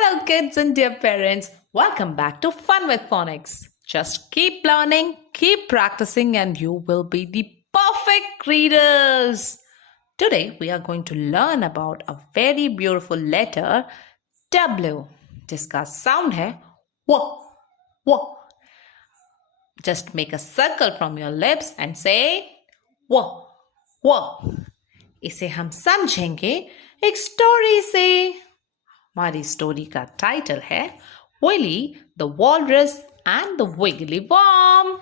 Hello, kids and dear parents. Welcome back to Fun with Phonics. Just keep learning, keep practicing, and you will be the perfect readers. Today, we are going to learn about a very beautiful letter W, जिसका sound है W, W. Just make a circle from your lips and say W, W. इसे हम समझेंगे एक story से. हमारी story का title है Willy the Walrus and the Wiggly Worm.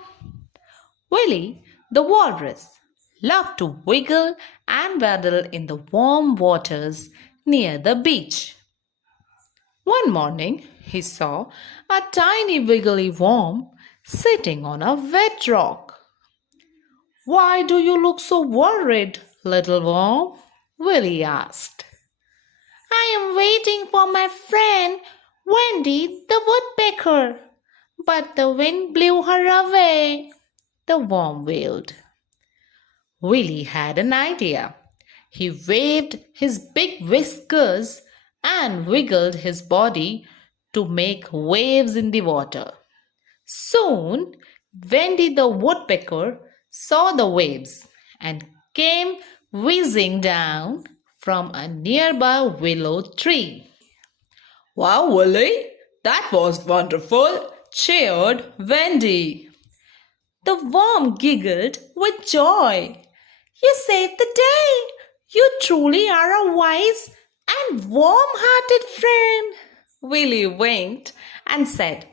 Willy the Walrus loved to wiggle and waddle in the warm waters near the beach. One morning, he saw a tiny wiggly worm sitting on a wet rock. "Why do you look so worried, little worm?" Willy asked. "I am waiting for my friend Wendy the woodpecker, but the wind blew her away," the worm wailed. Willy had an idea. He waved his big whiskers and wiggled his body to make waves in the water. Soon, Wendy the woodpecker saw the waves and came whizzing down from a nearby willow tree. "Wow, Willy, that was wonderful," cheered Wendy. The worm giggled with joy. "You saved the day. You truly are a wise and warm-hearted friend." Willy winked and said,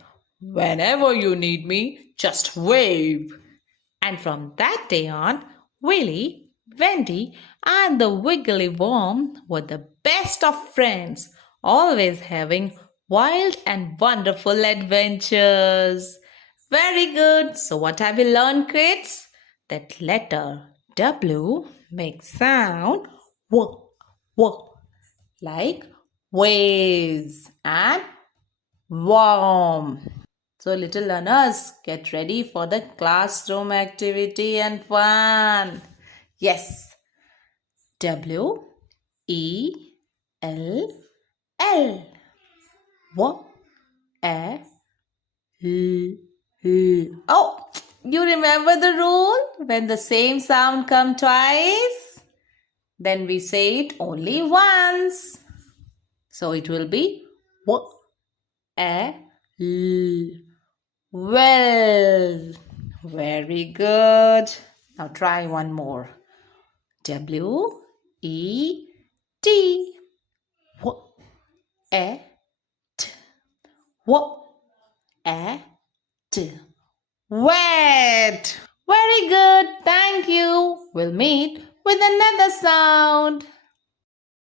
"Whenever you need me, just wave." And from that day on, Willy, Wendy, and the wiggly worm were the best of friends, always having wild and wonderful adventures. Very good. So what have you learned, kids? That letter W makes sound W, W, like waves and warm. So little learners, get ready for the classroom activity and fun. Yes, W, E, L, L. W, A, L, L. Oh, you remember the rule? When the same sound comes twice, then we say it only once. So it will be W, A, L. Well, very good. Now try one more. W, E, T. W, E, T. W, E, T. Wet. Very good. Thank you. We'll meet with another sound.